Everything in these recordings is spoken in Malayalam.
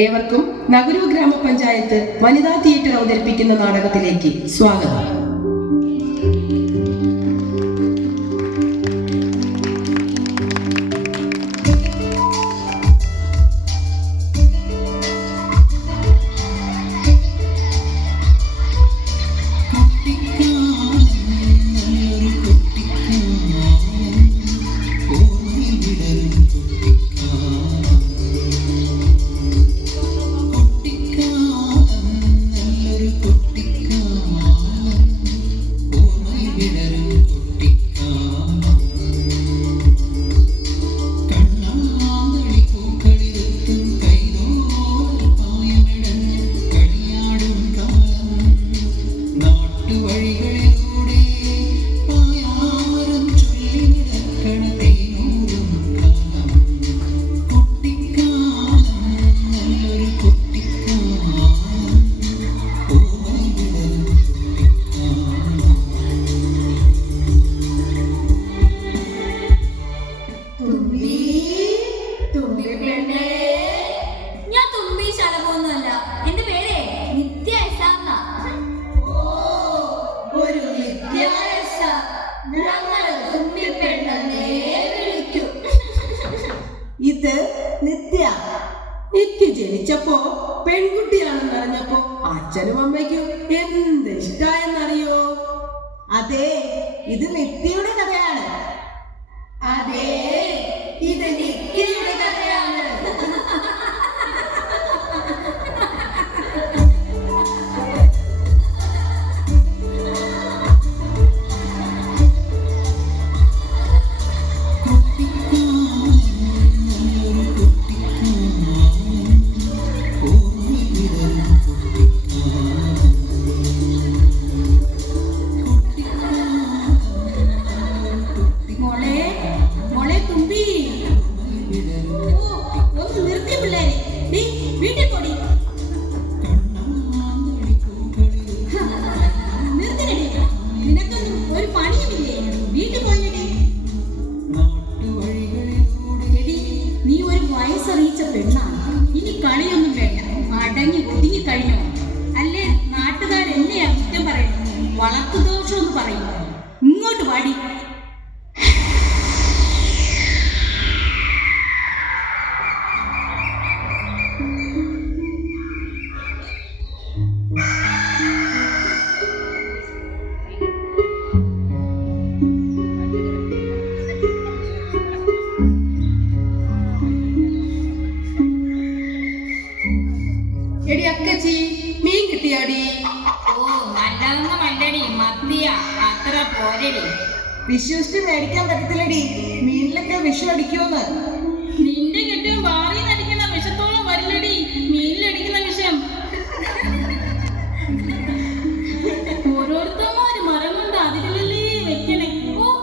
ഏവർക്കും നഗരൂർ ഗ്രാമപഞ്ചായത്ത് വനിതാ തിയേറ്റർ അവതരിപ്പിക്കുന്ന നാടകത്തിലേക്ക് സ്വാഗതം. ഇത് നിത്യ. എനിക്ക് ജനിച്ചപ്പോ പെൺകുട്ടിയാണെന്ന് അറിഞ്ഞപ്പോ അച്ഛനും അമ്മയ്ക്കും എന്ത് ഇഷ്ടായെന്നറിയോ? അതെ, ഇത് നിത്യയുടെ കഥയാണ്. അതെ, ഇത് നിത്യയുടെ കഥയാണ്. വളർത്തുദോഷമെന്ന് പറയും. ഇങ്ങോട്ട് വാടി. എടി അക്കച്ചി, മീൻ കിട്ടിയാടി? ഓ, നല്ലതൊന്നും അല്ലടി, മത്തിയ, അത്ര പോരടി. വിശ്വസിച്ച് മേടിക്കാൻ പറ്റത്തില്ലടി, മീനിലൊക്കെ വിഷം അടിക്കുമെന്ന്. നിന്റെ കെട്ടും വാറിന്ന് അടിക്കുന്ന വിഷത്തോളം വരില്ലടി മീനിലടിക്കുന്ന വിഷം. ഓരോരുത്തന്മാര് മരം കൊണ്ട് അതിലല്ലേ വെക്കണേ. ഓ,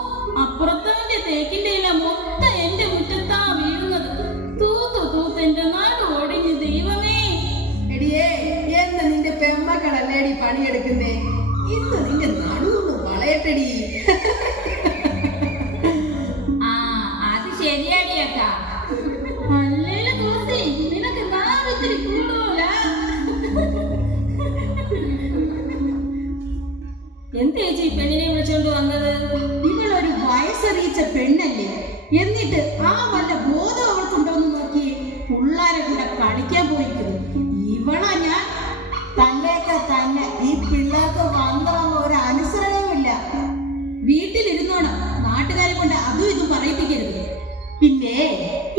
അപ്പുറത്തവന്റെ തേക്കിന്റെ ഇല മൊത്തം എന്റെ മുറ്റത്താ വീഴുന്നത്. തൂത്തു തൂത്ത് എന്റെ നാട് ഓടിഞ്ഞ് ദൈവമേ. എടിയേ, എന്ന് നിന്റെ പെമ്മക്കളല്ലേടി പണിയെടുക്കുന്നേ? ഇന്ന് നിന്റെ നടുവൊന്ന് വളയട്ടടി. ആ, അത് ശരിയാടിയക്ക. അല്ലേലും തൂത്തി, നിനക്ക് നാളൊത്തിരി കൂടുതല. എന്തേച്ചി പെണ്ണിനെ വിളിച്ചോണ്ട് വന്നത്? ഇവളൊരു വയസ്സറിയിച്ച പെണ്ണല്ലേ, എന്നിട്ട് ആ വല്ല ബോധം അവൾക്കുണ്ടോന്ന് നോക്കിയേ. പിള്ളാരെ കൂടെ കളിക്കാൻ പോയിരിക്കുന്നു. ഇവളാ ഞാൻ തന്നെയൊക്കെ തന്നെ. ഈ പിള്ളേർക്ക് വന്നവന്ന് ഒരു അനുസരണവുമില്ല. വീട്ടിലിരുന്നോണം, നാട്ടുകാരെ കൊണ്ട് അതും ഇതും പറയിപ്പിക്കരുത്. പിന്നെ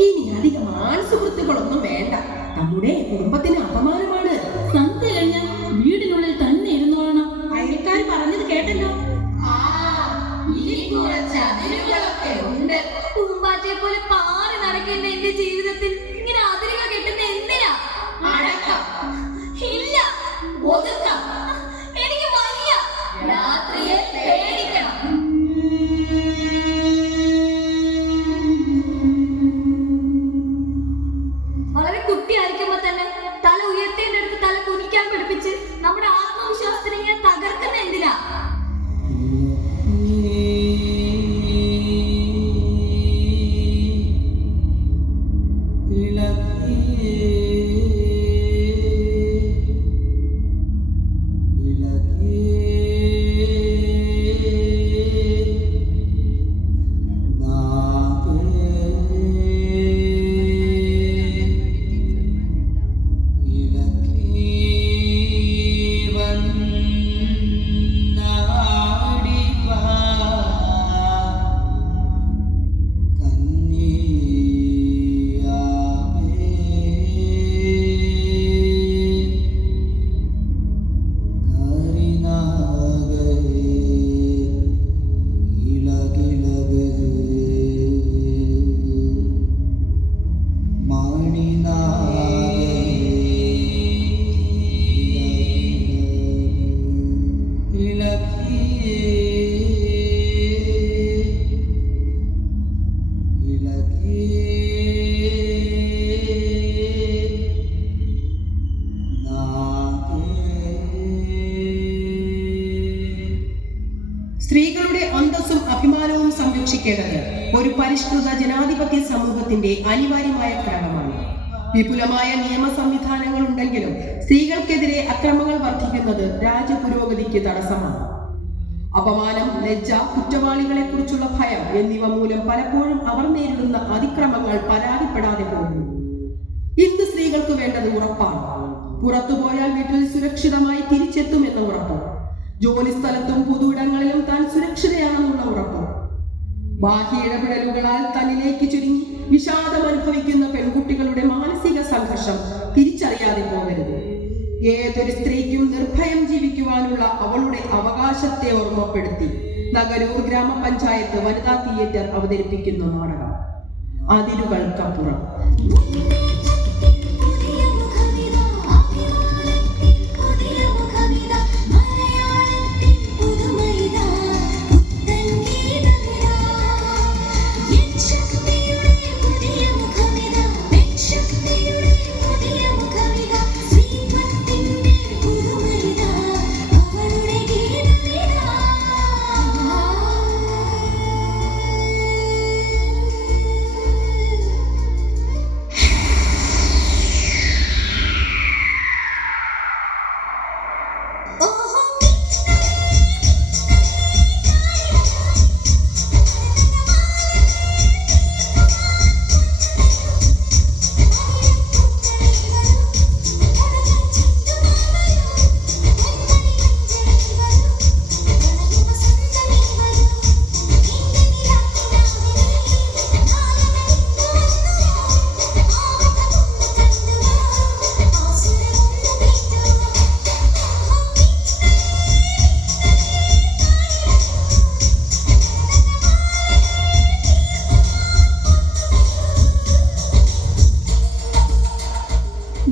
ഇനി അധികം ആൺസുഹൃത്തുക്കളൊന്നും വേണ്ട. നമ്മുടെ കുടുംബത്തിന് അപമാനമാണ്. സന്ധ്യ കഴിഞ്ഞ വീടിനുള്ളിൽ തന്നെ ഇരുന്നോളണം. അയൽക്കാർ പറഞ്ഞത് കേട്ടല്ലോ. പൂമ്പാറ്റയെ പോലെ പാറി നടക്കേണ്ട എന്റെ ജീവിതത്തിൽ ഇങ്ങനെ അതിരുകൾ കെട്ടുന്ന എന്തിനാ? അടക്കം ഇല്ല, ഒതുക്കം. എനിക്ക് വയ്യ. രാത്രിയെ പേടിക്കണം. വളരെ കുട്ടിയായിരിക്കുമ്പോ തന്നെ തല ഉയർത്തേണ്ട അടുത്ത് തല കുനിക്കാൻ പഠിപ്പിച്ച് നമ്മുടെ ആത്മവിശ്വാസത്തിനെ ഇങ്ങനെ തകർക്കുന്ന എന്തിനാ? സംരക്ഷിക്കേണ്ടത് ഒരു പരിഷ്കൃത ജനാധിപത്യ സമൂഹത്തിന്റെ അനിവാര്യമായ ഘടകമാണ്. വിപുലമായ നിയമ സംവിധാനങ്ങൾ ഉണ്ടെങ്കിലും സ്ത്രീകൾക്കെതിരെ അക്രമങ്ങൾ വർദ്ധിക്കുന്നത് രാജ്യപുരോഗതിക്ക് തടസ്സമാണ്. അപമാനം, ലജ്ജ, കുറ്റവാളികളെ കുറിച്ചുള്ള ഭയം എന്നിവ മൂലം പലപ്പോഴും അവർ നേരിടുന്ന അതിക്രമങ്ങൾ പരാതിപ്പെടാതെ പോകുന്നു. ഇന്ന് സ്ത്രീകൾക്ക് വേണ്ടത് ഉറപ്പാണ്. പുറത്തുപോയാൽ വീട്ടിൽ സുരക്ഷിതമായി തിരിച്ചെത്തുമെന്ന ഉറപ്പ്, ജോലി സ്ഥലത്തും പൊതുയിടങ്ങളിലും താൻ സുരക്ഷിതയാണെന്നുള്ള ഉറപ്പ്. ബാഹ്യ ഇടപെടലുകളാൽ തന്നിലേക്ക് ചുരുങ്ങി വിഷാദം അനുഭവിക്കുന്ന പെൺകുട്ടികളുടെ മാനസിക സംഘർഷം തിരിച്ചറിയാതെ പോകരുത്. ഏതൊരു സ്ത്രീക്കും നിർഭയം ജീവിക്കുവാനുള്ള അവളുടെ അവകാശത്തെ ഓർമ്മപ്പെടുത്തി നഗരൂർ ഗ്രാമപഞ്ചായത്ത് വനിതാ തിയേറ്റർ അവതരിപ്പിക്കുന്ന നാടകം അതിരുകൾക്കപ്പുറം.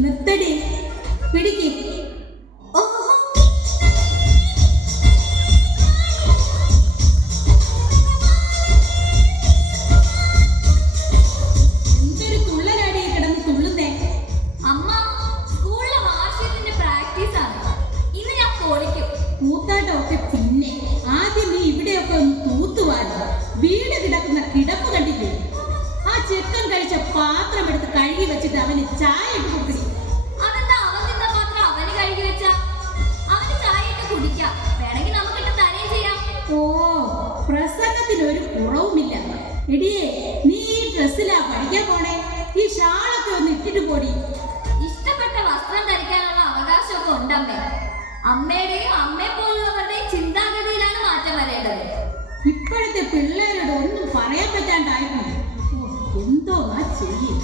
നിർത്തടി, പിടിക്ക്. എന്തൊരു തുള്ളലാടി കിടന്ന് തുള്ളുന്നേ? അമ്മ, സ്കൂളിലെ വാർഷികത്തിന്റെ പ്രാക്ടീസ് ആണ്. ഇന്ന് ഞാൻ പൊളിക്കും. കൂത്താട്ടമൊക്കെ പിന്നെ ആദ്യം നീ ഇവിടെയൊക്കെ ഒന്ന് തൂത്തുവാടി. വീട് കിടക്കുന്ന കിടപ്പ് കണ്ടില്ലേ? ആ ചെക്കൻ കഴിച്ച പാത്രം എടുത്ത് കഴുകി വെച്ചിട്ട് അവന് ചായ ഇട്ട് കൊടുക്കണി. അതെന്താ അവൻ തിന്ന പാത്രം അവന് കഴുകി വെച്ച? അവന് ചായ ഇട്ട് കുടിക്കാം. വേണമെങ്കിൽ നമുക്കിട്ട് തരുകയും ചെയ്യാം. ഓ, പ്രസംഗത്തിനൊരു കുറവുമില്ല. എടിയേ, നീ ഈ ഡ്രസ്സിലാ പഠിക്കാൻ പോണേ? ഈ ഷാളൊക്കെ ഒന്ന് ഇട്ടിട്ട് പോടി. ഇഷ്ടപ്പെട്ട വസ്ത്രം ധരിക്കാനുള്ള അവകാശമൊക്കെ ഉണ്ടമ്മേ. അമ്മയുടെയും അമ്മയെ പോലുള്ളവരുടെയും ചിന്താഗതിയിലാണ് മാറ്റം വരേണ്ടത്. ഇപ്പോഴത്തെ പിള്ളേരോട് ഒന്നും പറയാൻ പറ്റാണ്ടായിരുന്നു. എന്തോ ചെയ്യും.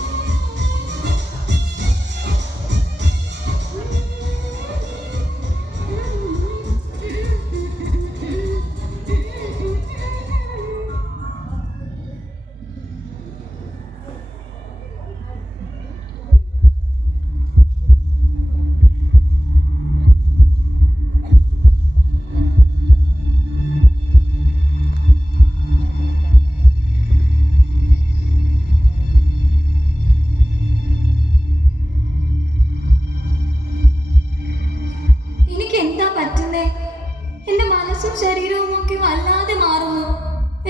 എന്റെ മനസ്സും ശരീരവും ഒക്കെ വല്ലാതെ മാറുന്നു.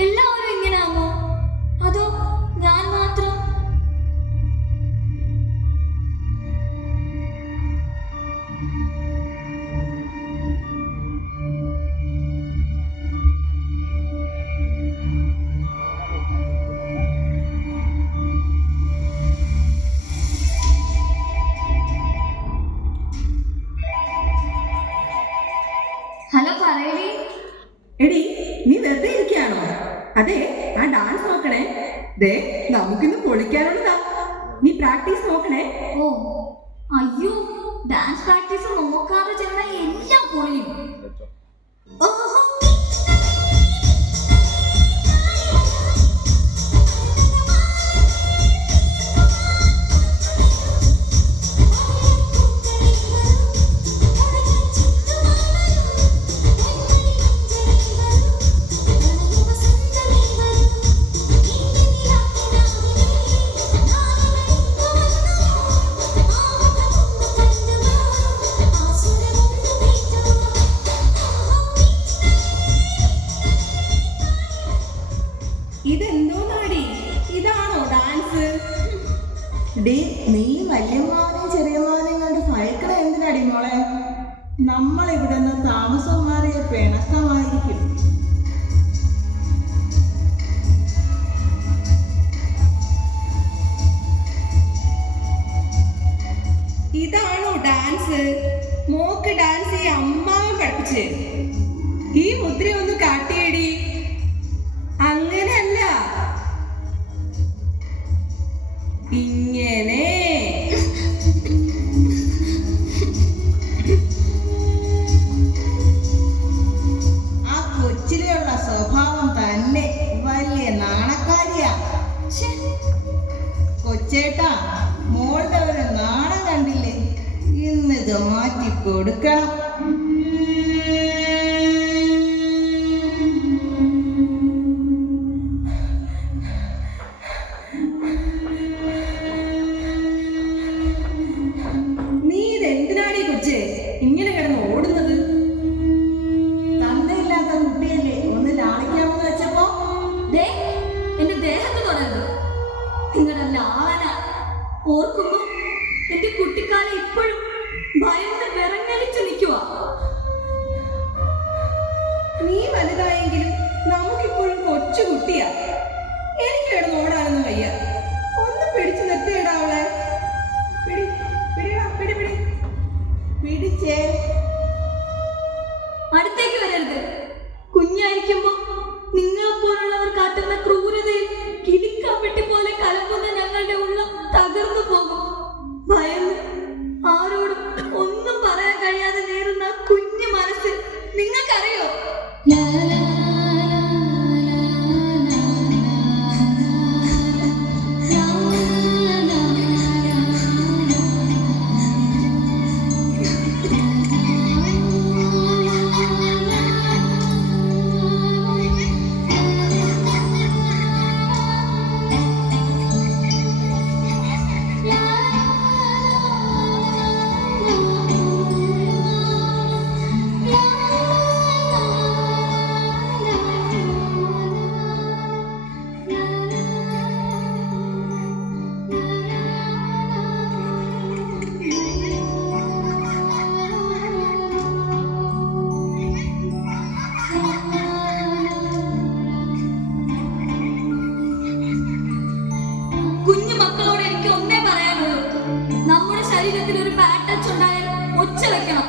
എല്ലാവരും ഇങ്ങനെയാണോ? അതോ ഞാൻ മാത്രം? ഹലോ, പറയടി. എടി, നീ വെറുതെ ഇരിക്കുകയാണോ? അതെ, ആ ഡാൻസ് നോക്കണേ. ദേ, നമുക്കിന്ന് പൊളിക്കാനുള്ളതാ. നീ പ്രാക്ടീസ് നോക്കണേ. ഓ അയ്യോ, ഡാൻസ് പ്രാക്ടീസ് നോക്കാതെ ചെന്ന എല്ലാം പൊളിയും. വല്യമ്മാവനെയും ചെറിയമ്മാവനെയും കണ്ട് ഭയക്കണ എന്തിനാടി മോളെ? നമ്മൾ ഇവിടെ നിന്ന് താമസം മാറിയ പിണക്കമായിരിക്കും. ഇതാണോ ഡാൻസ്? മോക്ക് ഡാൻസ് ഈ അമ്മാവൻ പഠിപ്പിച്ച്. ഈ മുദ്ര ഒന്ന് കാട്ടിയടി. അങ്ങനെയല്ല, ഇങ്ങനെ. ആ കൊച്ചിലെയുള്ള സ്വഭാവം തന്നെ വലിയ നാണക്കാരിയാ. കൊച്ചേട്ടാ, മോളുടെ ഒരു നാണം കണ്ടില്ലേ? ഇന്നിത് മാറ്റി കൊടുക്കണം. നീ ഇതെന്തിനാടി കൊച്ചേ ഇങ്ങനെ കിടന്ന് ഓടുന്നത്? തന്തയില്ലാത്ത കുട്ടിയല്ലേ, ഒന്ന് ലാളിക്കാമെന്ന് വെച്ചപ്പോ ദേ, എന്റെ ദേഹത്ത് തൊടരുത്. നിങ്ങളുടെ ലാളന ഓർക്കുമ്പോ എന്റെ കുട്ടിക്കാലം ഇപ്പോഴും ഭയന്ന് വിറങ്ങലിച്ച് നിൽക്കുവാ. നീ വലുതായെങ്കിലും നമുക്കിപ്പോഴും കൊച്ചു കുട്ടിയാ. എനിക്ക് കിടന്ന് ഓടാനൊന്നും വയ്യ. ഒന്ന് പിടിച്ചു നിർത്തിയിടാ അവളെ. പിടിച്ചേ. അടുത്തേക്ക് വരരുത്. കുഞ്ഞായിരിക്കുമ്പോ നിങ്ങളെപ്പോലുള്ളവർ കാട്ടുന്ന ക്രൂരതയിൽ കിളിക്കാപ്പെട്ടി പോലെ കലമ്പുന്ന ഞങ്ങളുടെ ഉള്ളം തകർന്നു പോകും. ഭയന്ന് ആരോടും ഒന്നും പറയാൻ കഴിയാതെ നേരുന്ന കുഞ്ഞു മനസ്സിൽ നിങ്ങൾക്കറിയോ? കുഞ്ഞു മക്കളോട് എനിക്ക് ഒന്നേ പറയാനുള്ളൂ. നമ്മുടെ ശരീരത്തിൽ ഒരു ബാഡ് ടച്ച് ഉണ്ടായാൽ ഒച്ച വെക്കണം.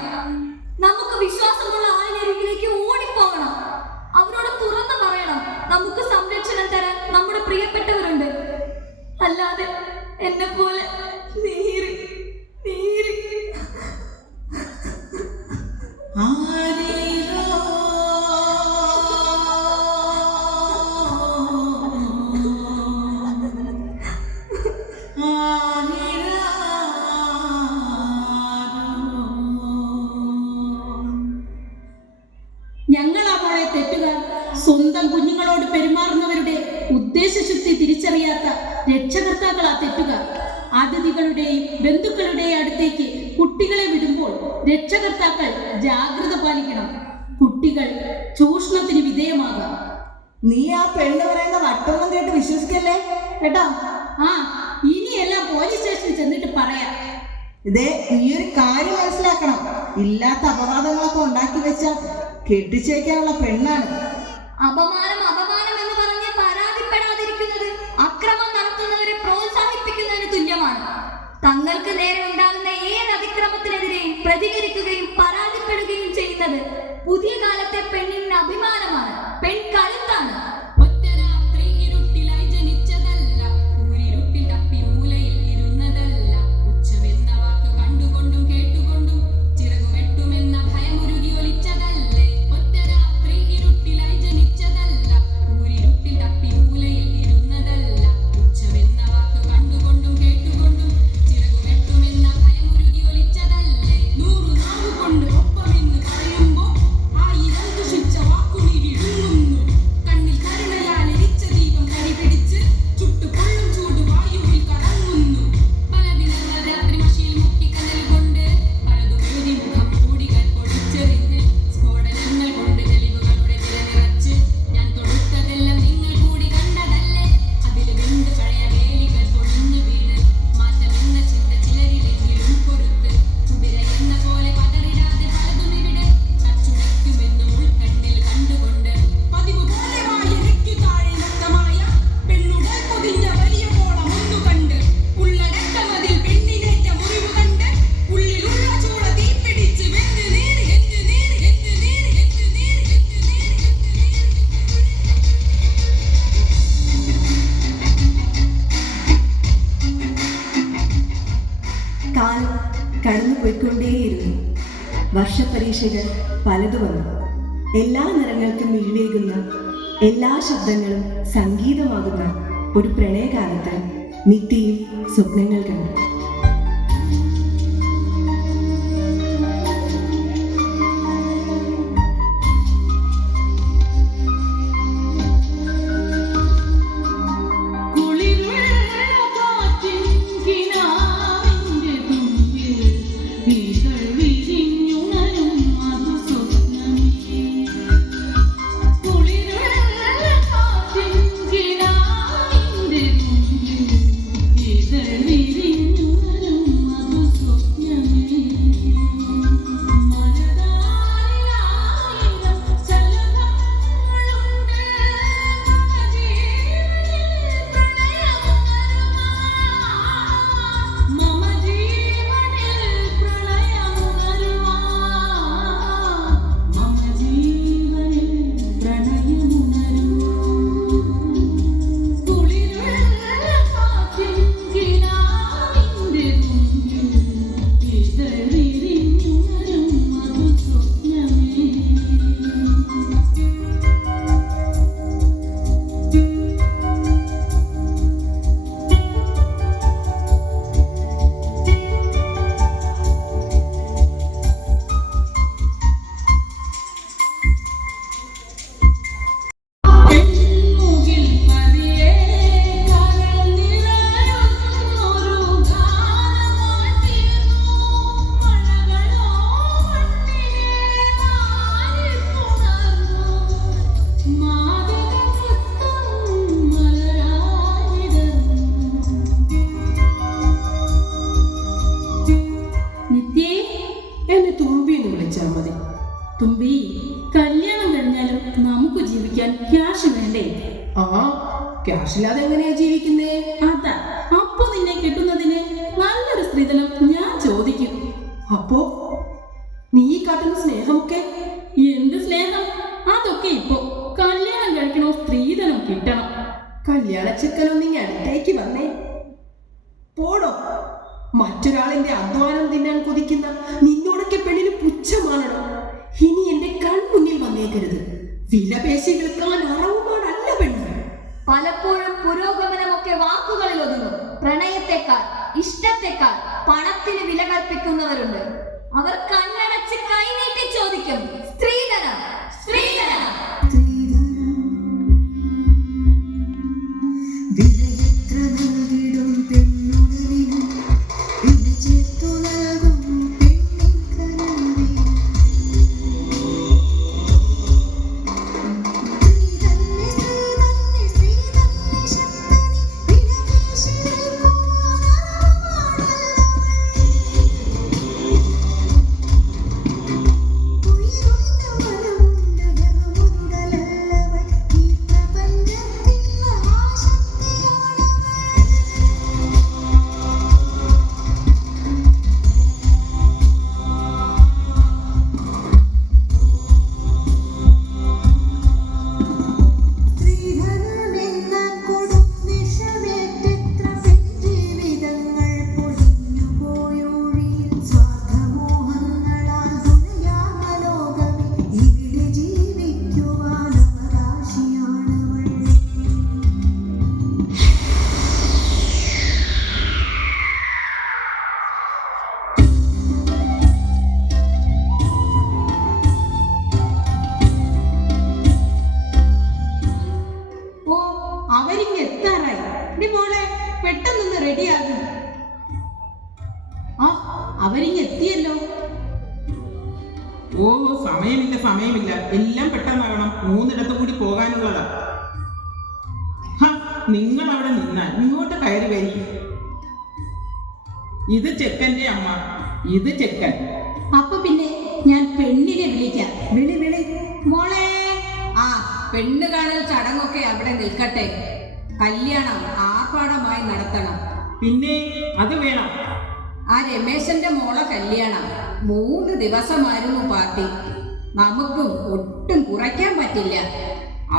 നമുക്ക് വിശ്വാസമുള്ള ആളിനരികിലേക്ക് ഓടിപ്പോകണം. അവരോട് തുറന്നു പറയണം നമുക്ക് സംരക്ഷണം തരാൻ നമ്മുടെ പ്രിയപ്പെട്ടവരുണ്ട്. അല്ലാതെ എന്നെ പോലെ നീറി നീറി ഞങ്ങളാ മോളെ തെറ്റുകാർ. സ്വന്തം കുഞ്ഞുങ്ങളോട് പെരുമാറുന്നവരുടെ ഉദ്ദേശശുദ്ധി തിരിച്ചറിയാത്ത രക്ഷകർത്താക്കളാ തെറ്റുകാർ. അതിഥികളുടെയും ബന്ധുക്കളുടെയും അടുത്തേക്ക് കുട്ടികളെ വിടുമ്പോൾ രക്ഷകർത്താക്കൾ ജാഗ്രത പാലിക്കണം. കുട്ടികൾ ചൂഷണത്തിന് വിധേയമാകാം. നീ ആ പെണ്ണ് പറയുന്ന വട്ടൊന്നും കേട്ട് വിശ്വസിക്കല്ലേ കേട്ടോ. ആ, ഇനിയെല്ലാം പോലീസ് സ്റ്റേഷനിൽ ചെന്നിട്ട് പറയാം. ഇതേ, ഈ ഒരു കാര്യം മനസ്സിലാക്കണം. ഇല്ലാത്ത അപവാദങ്ങളൊക്കെ ഉണ്ടാക്കി വെച്ച കെട്ടിച്ചേക്കാനുള്ള പെണ്ണാണ്. അപമാനം അപമാനം എന്ന് പറഞ്ഞ് പരാതിപ്പെടാതിരിക്കുന്നത് അക്രമം നടത്തുന്നവരെ പ്രോത്സാഹിപ്പിക്കുന്നതിന് തുല്യമാണ്. തങ്ങൾക്ക് നേരെ ഉണ്ടാകുന്ന ഏത് അതിക്രമത്തിനെതിരെയും പ്രതികരിക്കുകയും പരാതിപ്പെടുകയും ചെയ്യുന്നത് പുതിയ കാലത്തെ പെണ്ണിന് അഭിമാനമാണ്. പെൺ കരുത്താണ്. ഒറ്റരാത്രി ഇരുട്ടിലായി ജനിച്ചതല്ല, ഊരിരുട്ടിൽ തപ്പി മൂലയിൽ ഇരുന്നതല്ല. ഉച്ചമെന്ന വാക്ക് കണ്ടുകൊണ്ടും കേട്ടുകൊണ്ടും ചിറകുവെട്ടുമെന്ന ഭയമുരുകി ഒലിച്ചതല്ലേ. ഒറ്റരാത്രി ഇരുട്ടിലായി ജനിച്ചതല്ല, ഊരിരുട്ടിൽ തപ്പി മൂലയിൽ ഇരുന്നതല്ല. ഉച്ചമെന്ന വാക്ക് കണ്ടുകൊണ്ടും കേട്ടുകൊണ്ടും ചിറകുവെട്ടുമെന്ന ഭയമുരുകി ഒലിച്ചതല്ലേ. 100 നാവുകൊണ്ട് ഒപ്പമെന്ന് പറയുമ്പോ 1000 ദുഷിച്ച വാക്കുളിരുങ്ങുന്നു. കണ്ണിൽ കാലം കടന്നു പോയിക്കൊണ്ടേയിരുന്നു. വർഷപരീക്ഷകൾ പലതു വന്നു. എല്ലാ നിറങ്ങൾക്കും മിഴിവേകുന്ന, എല്ലാ ശബ്ദങ്ങളും സംഗീതമാകുന്ന ഒരു പ്രണയകാലത്ത് നിത്യയും സ്വപ്നങ്ങൾ കണ്ടു. തുമ്പി, കല്യാണം കഴിഞ്ഞാലും നമുക്ക് ജീവിക്കാൻ ക്യാഷ് വേണ്ടേ? ആ, ക്യാഷ് ഇല്ലാതെ എങ്ങനെയാ ജീവിക്കുന്നേ? അതാ, അപ്പൊ നിന്നെ കിട്ടുന്നതിന് നല്ലൊരു സ്ത്രീധനം ഞാൻ ചോദിക്കും. അപ്പോ നീ കാട്ടുന്ന സ്നേഹമൊക്കെ? എന്ത് സ്നേഹം? അതൊക്കെ ഇപ്പൊ കല്യാണം കഴിക്കണോ സ്ത്രീധനം കിട്ടണം. കല്യാണ ചെക്കനൊന്നിങ്ങ അടുത്തേക്ക് വന്നേ. പോടോ. മറ്റൊരാളിന്റെ അധ്വാനം തിന്നാൻ കൊതിക്കുന്ന നിന്നോടൊക്കെ പെണ്ണിന് പുച്ഛമാണോ? ഇനി എന്റെ കൺമുന്നിൽ വന്നേക്കരുത്. വിലപേശി വിൽക്കാൻ അറവുമാടല്ല പെണ്ണ്. പലപ്പോഴും പുരോഗമനമൊക്കെ വാക്കുകളിൽ ഒതുങ്ങും. പ്രണയത്തെക്കാൾ, ഇഷ്ടത്തെക്കാൾ പണത്തിന് വില കൽപ്പിക്കുന്നവരുണ്ട്. അവർ കണ്ണടച്ച് കൈനീട്ടി ചോദിക്കും, സ്ത്രീധനം, സ്ത്രീധനം. പെട്ടെന്നൊന്ന് റെഡിയാകും. ആ, അവരിങ്ങ് എത്തിയല്ലോ. ഓ, സമയമില്ല, എല്ലാം പെട്ടെന്നാകണം. 3 ഇടത്ത് കൂടി പോകാനുള്ളതാ. നിങ്ങൾ അവിടെ നിന്നാൽ ഇങ്ങോട്ട് കയറി വരി. ഇത് ചെക്കന്റെ അമ്മ, ഇത് ചെക്കൻ. അപ്പൊ പിന്നെ ഞാൻ പെണ്ണിനെ വിളിക്കാം. വിളി. മോളെ. ആ, പെണ്ണ് കാണൽ ചടങ്ങൊക്കെ അവിടെ നിൽക്കട്ടെ. കല്യാണം ആർഭാടമായി നടത്തണം. പിന്നെ അത് വേണം. ആ രമേശന്റെ മോളെ കല്യാണം 3 ദിവസമായിരുന്നു പാർട്ടി. നമുക്കും ഒട്ടും കുറയ്ക്കാൻ പറ്റില്ല.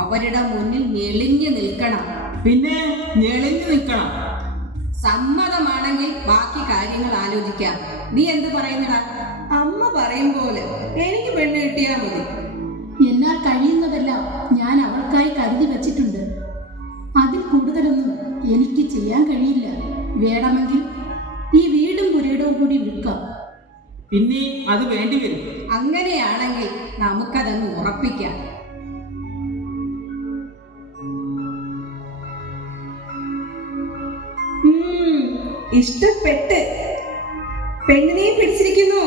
അവരുടെ മുന്നിൽ ഞെളിഞ്ഞു നിൽക്കണം. പിന്നെ ഞെളിഞ്ഞു നിൽക്കണം. സമ്മതമാണെങ്കിൽ ബാക്കി കാര്യങ്ങൾ ആലോചിക്കാം. നീ എന്ത് പറയുന്നടാ? അമ്മ പറയും പോലെ എനിക്ക് പെണ്ണ് കിട്ടിയാ മതി. എന്നാൽ കഴിയുന്നതെല്ലാം ഞാൻ അവൾക്കായി കരുതി വച്ചിട്ടുണ്ട്. അതിൽ കൂടുതലൊന്നും എനിക്ക് ചെയ്യാൻ കഴിയില്ല. വേണമെങ്കിൽ ഈ വീടും പുരയിടവും കൂടി വിൽക്കാം. പിന്നെ അത് വേണ്ടി വരും. അങ്ങനെയാണെങ്കിൽ നമുക്കതങ്ങ് ഉറപ്പിക്കാം. ഇഷ്ടപ്പെട്ട് പെണ്ണിനെയും പിടിച്ചിരിക്കുന്നു.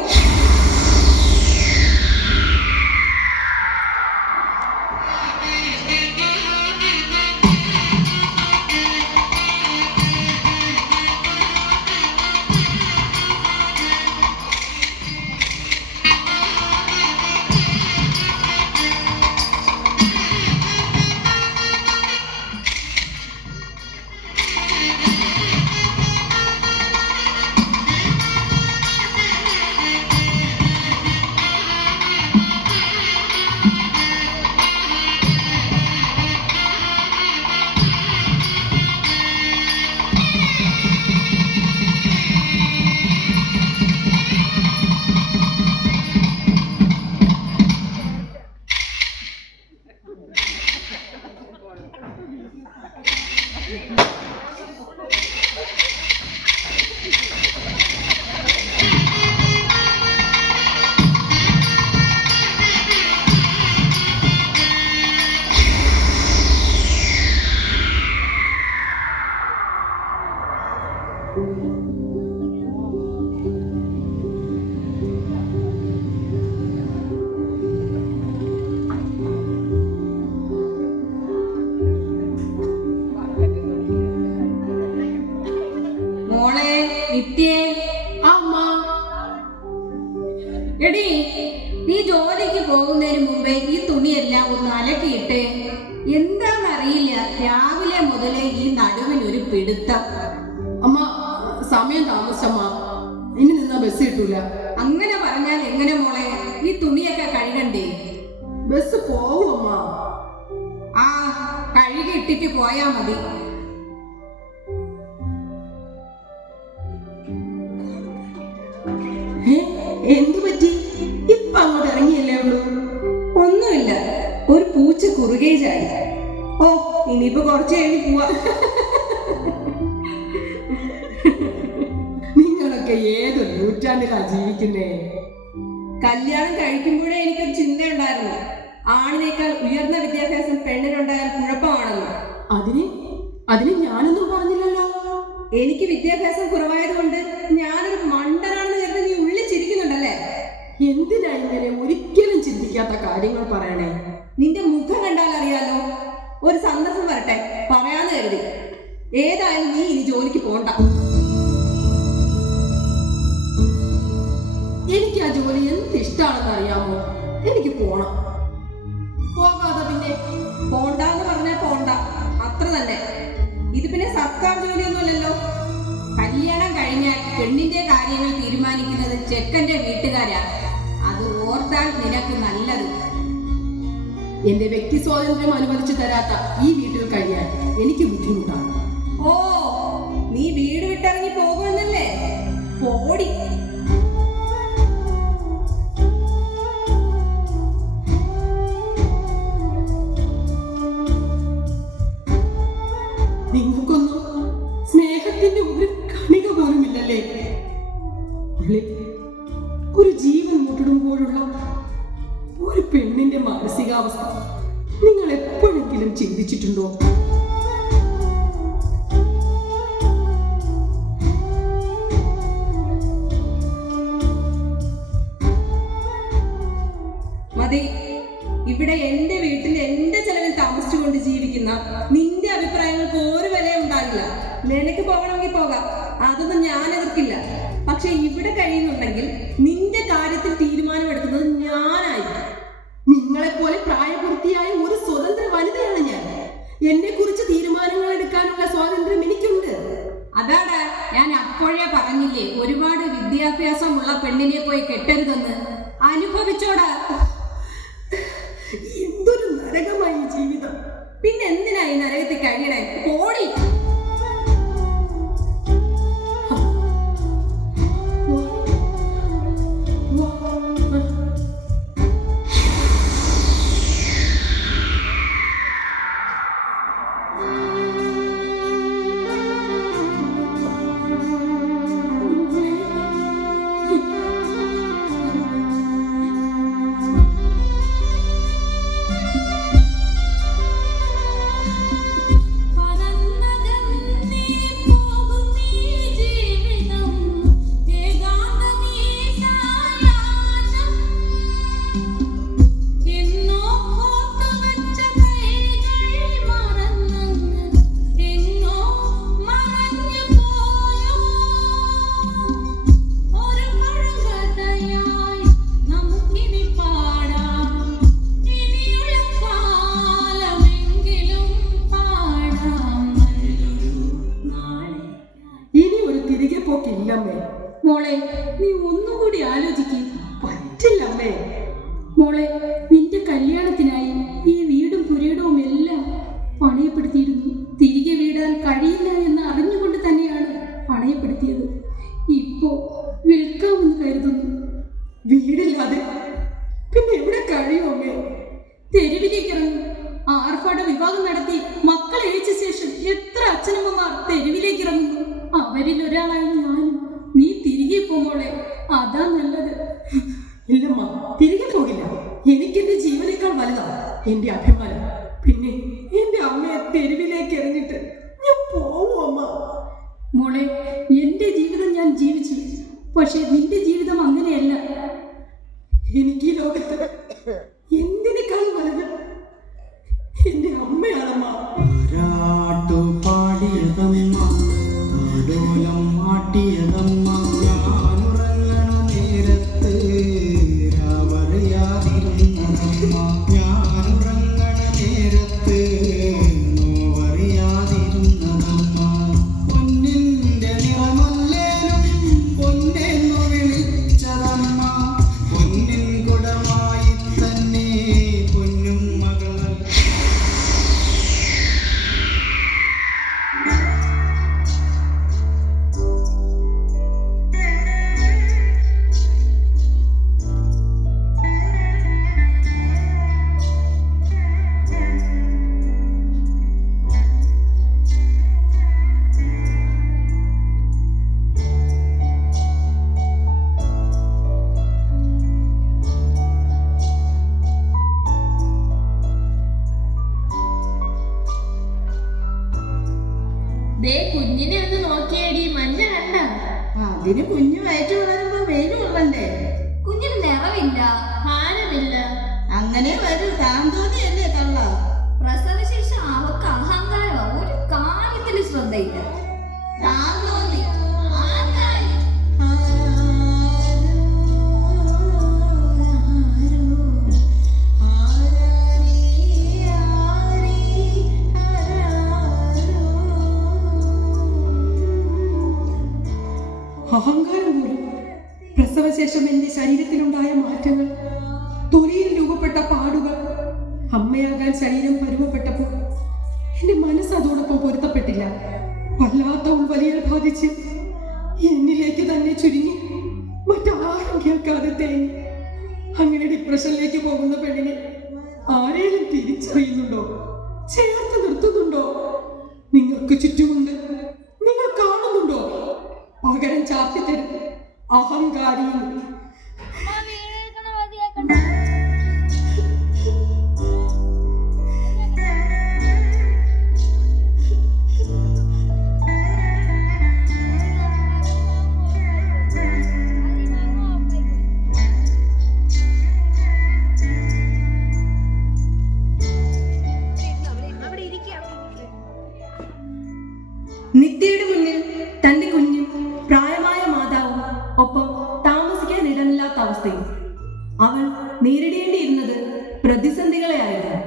മോളെ നിത്യേ, അമ്മ, എടി നീ ജോലിക്ക് പോകുന്നതിന് മുമ്പേ ഈ തുണിയെല്ലാം ഒന്ന് അലക്കിയിട്ടേ. എന്താണെന്നറിയില്ല, രാവിലെ മുതലേ ഈ നടുവിനൊരു പിടുത്തം. അമ്മ, സമയം താമസിച്ചമ്മ. ഇനി നിന്നാ ബസ് കിട്ടൂല. അങ്ങനെ പറഞ്ഞാൽ എങ്ങനെ മോളെ? ഈ തുണിയൊക്കെ കഴുകണ്ടേ? ബസ് പോവും അമ്മ. ആ, കഴുകി ഇട്ടിട്ട് പോയാ മതി. എന്തു പറ്റി? ഇപ്പൊ അങ്ങോട്ട് ഇറങ്ങിയല്ലേ ഉള്ളൂ. ഒന്നുമില്ല, ഒരു പൂച്ച കുറുകെ ചാടി. ഓ, ഇനിയിപ്പോ കുറച്ച് കഴിഞ്ഞ് പോവാ. നിങ്ങളൊക്കെ ഏത് നൂറ്റാണ്ടിലാ ജീവിക്കുന്നേ? കല്യാണം കഴിക്കുമ്പോഴേ എനിക്കൊരു ചിന്ത ഉണ്ടായിരുന്നു, ആണിനേക്കാൾ ഉയർന്ന വിദ്യാഭ്യാസം പെണ്ണിനുണ്ടായാൽ കുഴപ്പമാണെന്ന്. അതിന് ഞാനൊന്നും പറഞ്ഞില്ലല്ലോ. എനിക്ക് വിദ്യാഭ്യാസം കുറവായതുകൊണ്ട് ഞാനൊരു മണ്ടനാണെന്ന് കരുതി നീ ഉള്ളിൽ ചിരിക്കുന്നുണ്ടല്ലേ? എന്തിനാ ഇങ്ങനെ ഒരിക്കലും ചിന്തിക്കാത്ത കാര്യങ്ങൾ പറയണേ? നിന്റെ മുഖം കണ്ടാൽ അറിയാലോ. ഒരു സന്ദർഭം വരട്ടെ, പറയാന്ന് കരുതി. ഏതായാലും നീ ഇനി ജോലിക്ക് പോണ്ട. എനിക്ക് ആ ജോലി എന്ത് ഇഷ്ടമാണെന്ന് അറിയാമോ? എനിക്ക് പോണം. പോകാതെ പിന്നെ പോണ്ടാന്ന് പറഞ്ഞാൽ പോണ്ട, അത്ര തന്നെ. ഇത് പിന്നെ സർക്കാർ ജോലിയൊന്നുമല്ലല്ലോ. കല്യാണം കഴിഞ്ഞാൽ പെണ്ണിന്റെ കാര്യങ്ങൾ തീരുമാനിക്കുന്നത് ചെക്കന്റെ വീട്ടുകാരാ. അത് ഓർത്താൽ നിനക്ക് നല്ലത്. എന്റെ വ്യക്തി സ്വാതന്ത്ര്യം അനുവദിച്ചു തരാത്ത ഈ വീട്ടിൽ കഴിയാൻ എനിക്ക് ബുദ്ധിമുട്ടാണ്. ഓ, നീ വീട് വിട്ടിറങ്ങി പോകുമെന്നല്ലേ? പോടി. നിങ്ങൾക്കൊന്നും സ്നേഹത്തിന്റെ ഒരു കണിക പോലും ഇല്ലല്ലേ? ഒരു ജീവൻ മുട്ടിടുമ്പോഴുള്ള ഒരു പെണ്ണിന്റെ മാനസികാവസ്ഥ നിങ്ങൾ എപ്പോഴെങ്കിലും ചിന്തിച്ചിട്ടുണ്ടോ? മതി. ഇവിടെ എന്റെ വീട്ടിൽ എന്റെ ചെലവിൽ താമസിച്ചുകൊണ്ട് ജീവിക്കുന്ന നിന്റെ അഭിപ്രായങ്ങൾക്ക് ഒരു വിലയും ഉണ്ടാകില്ല. നിനക്ക് പോകണമെങ്കിൽ പോകാം, അതൊന്നും ഞാൻ എതിർക്കില്ല. പക്ഷെ ഇവിടെ കഴിയുന്നുണ്ടെങ്കിൽ നിന്റെ കാര്യത്തിൽ തീരുമാനമെടുക്കുന്നത് ഞാനായിരിക്കും. നിങ്ങളെപ്പോലെ പ്രായപൂർത്തിയായ ഒരു സ്വതന്ത്ര വനിതയാണ് ഞാൻ. എന്നെ കുറിച്ച് തീരുമാനങ്ങൾ എടുക്കാനുള്ള സ്വാതന്ത്ര്യം എനിക്കുണ്ട്. അതാണ് ഞാൻ അപ്പോഴേ പറഞ്ഞില്ലേ, ഒരുപാട് വിദ്യാഭ്യാസമുള്ള പെണ്ണിനെ പോയി കെട്ടരുതെന്ന്. അനുഭവിച്ചോടാ. എന്തൊരു നരകമായി ജീവിതം. പിന്നെ എന്തിനായി നരകത്തിൽ കഴിയണേ? പോടി. ഒന്നുകൂടി ആലോചിക്കും. പറ്റില്ല അമ്മേ. മോളെ, നിന്റെ കല്യാണത്തിനായി ഈ വീടും പുരയിടവും എല്ലാം പണയപ്പെടുത്തിയിരുന്നു. തിരികെ വീടാൻ കഴിയില്ല എന്ന് അറിഞ്ഞുകൊണ്ട് തന്നെയാണ് പണയപ്പെടുത്തിയത്. ഇപ്പോ വിൽക്കാമെന്ന് കരുതുന്നു. വീടില്ലാതെ പിന്നെ എവിടെ കഴിയും അമ്മേ? തെരുവിലേക്ക് ഇറങ്ങും. ആർഭാട വിവാഹം നടത്തി മക്കളെ അയച്ച ശേഷം എത്ര അച്ഛനമ്മമാർ തെരുവിലേക്ക് ഇറങ്ങുന്നു. അവരിൽ ഒരാളായി ഞാനും. നീ തിരികെ പോമോളെ, അതാ നല്ലത്. ഇല്ലമ്മ, തിരികെ പോകില്ല. എനിക്കെന്റെ ജീവനേക്കാൾ വലുതാണ് എന്റെ അഭിമാനം. പിന്നെ എന്റെ അമ്മയെ തെരുവിലേക്ക് എറിഞ്ഞിട്ട് ഞാൻ പോവും അമ്മ. മോളെ, എന്റെ ജീവിതം ഞാൻ ജീവിച്ചു. പക്ഷെ നിന്റെ ജീവിതം അങ്ങനെയല്ല. എനിക്ക് ഈ ലോകത്ത് എന്തിനേക്കാൾ വലുത് എന്റെ അമ്മയാണമ്മ. പാടിയതമ്മ, താലോലം ആട്ടിയതമ്മ, ഞാനുറങ്ങണ നേരത്ത് രാവറിയാതിരുന്നതമ്മ, ഞാനുറങ്ങണ നേരത്ത് നോവറിയാതിരുന്നതമ്മ. പൊന്നിന്റെ നിറമല്ലേലും പൊന്നെന്നു വിളിച്ചതമ്മ, പൊന്നിൻ കുടമായി തന്നെ പൊന്നും മകളല്ല. ദേ കുഞ്ഞിനെ ഒന്ന് നോക്കിയേടി, മഞ്ഞ കണ്ട? അതിന് കുഞ്ഞു വയറ്റ് വളരുമ്പോ വെയിൽ കൊള്ളണ്ടേ? കുഞ്ഞിന് നിറവില്ല, ഹാരമില്ല. അങ്ങനെ വരും. താന്തോന്നിയല്ലേ തള്ള? പ്രസവശേഷം അവക്ക് അഹങ്കാരം, ഒരു കാര്യത്തില് ശ്രദ്ധയില്ല. താന്തോന്നി. ആർക്കായി? അഹങ്കാരം പോലും. പ്രസവശേഷം എന്റെ ശരീരത്തിലുണ്ടായ മാറ്റങ്ങൾ, തൊലിയിൽ രൂപപ്പെട്ട പാടുകൾ, അമ്മയാകാൻ ശരീരം പരുവപ്പെട്ടപ്പോൾ എന്റെ മനസ്സ് അതോടൊപ്പം പൊരുത്തപ്പെട്ടില്ല. വല്ലാത്ത ഉൾവലിയൽ ബാധിച്ച് എന്നിലേക്ക് തന്നെ ചുരുങ്ങി മറ്റാരും കേൾക്കാതെ തേങ്ങി. അങ്ങനെ ഡിപ്രഷനിലേക്ക് പോകുന്ന പെണ്ണിനെ ആരെയും തിരിച്ചറിയുന്നുണ്ടോ? ചേർത്ത് നിർത്തുന്നുണ്ടോ? നിങ്ങൾക്ക് ചുറ്റുമുണ്ട്, നിങ്ങൾ കാണുന്നുണ്ടോ? പകരം ചാർത്തിത്തരും അഹങ്കാരി. നിത്യയുടെ മുന്നിൽ തന്റെ കുഞ്ഞും പ്രായമായ മാതാവും ഒപ്പം താമസിക്കാൻ ഇടമില്ലാത്ത അവസ്ഥയും. അവൾ നേരിടേണ്ടിയിരുന്നത് പ്രതിസന്ധികളെയായിരുന്നു.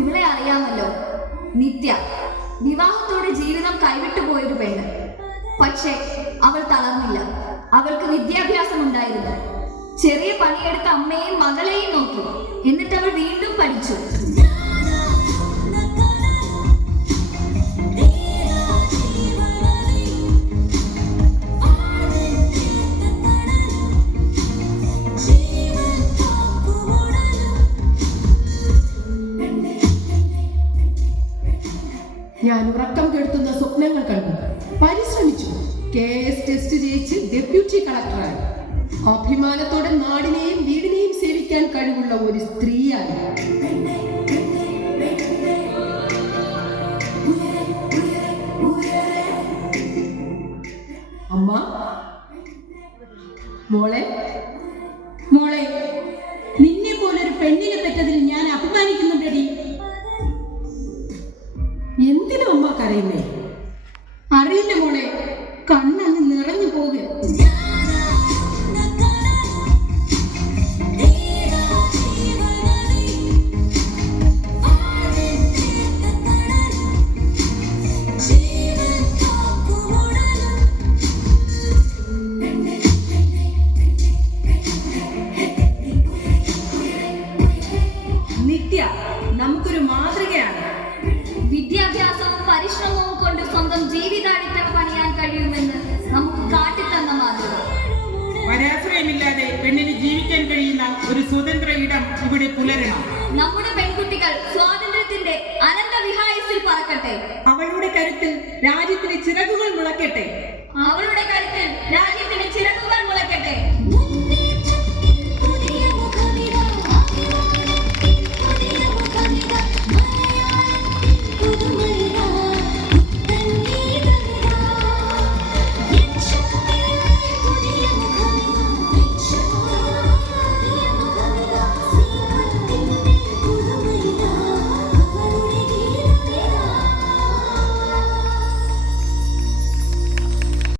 ഇവളെ അറിയാമല്ലോ, നിത്യ. വിവാഹത്തോടെ ജീവിതം കൈവിട്ടു പോയൊരു പെണ്ണ്. പക്ഷേ അവൾ തളർന്നില്ല. അവൾക്ക് വിദ്യാഭ്യാസം ഉണ്ടായിരുന്നു. ചെറിയ പണിയെടുത്ത അമ്മയെയും മകളെയും നോക്കി. എന്നിട്ട് അവൾ വീണ്ടും പഠിച്ചു. ഞാൻ ഉറക്കം കെടുത്തുന്ന സ്വപ്നങ്ങൾ കണ്ടു, പരിശ്രമിച്ചു. KS ടെസ്റ്റ് ജയിച്ച് ഡെപ്യൂട്ടി കളക്ടറായി. അഭിമാനത്തോടെ നാടിനെയും വീടിനെയും സേവിക്കാൻ കഴിവുള്ള ഒരു സ്ത്രീയായി. അമ്മ, മോളെ മോളെ നിന്നെ പോലൊരു പെണ്ണിനെ പറ്റതിൽ ഞാൻ അഭിമാനിക്കുന്നുണ്ടടി. എന്തിനും അമ്മ കരയുന്നേ? അറിയില്ല മോളെ, കണ്ണങ്ങ് നിറഞ്ഞു പോകുക. നിത്യ നമുക്കൊരു മാതൃകയാണ്. വിദ്യാഭ്യാസവും പരിശ്രമവും കൊണ്ട് സ്വന്തം ജീവിതാടിത്തറ പണിയാൻ കഴിയുമെന്ന് നമുക്ക് കാട്ടിത്തന്ന മാതൃക. പരാശ്രയമില്ലാതെ പെണ്ണിന് ജീവിക്കാൻ കഴിയുന്ന ഒരു സ്വതന്ത്ര ഇടം ഇവിടെ പുലരണം. നമ്മുടെ പെൺകുട്ടികൾ സ്വാതന്ത്ര്യത്തിന്റെ അനന്ത വിഹായസിൽ പറക്കട്ടെ. അവളുടെ കരുത്തിൽ രാജ്യത്തിന് ചിറകുകൾ മുളക്കട്ടെ. അവളുടെ കരുത്തിൽ രാജ്യത്തിന്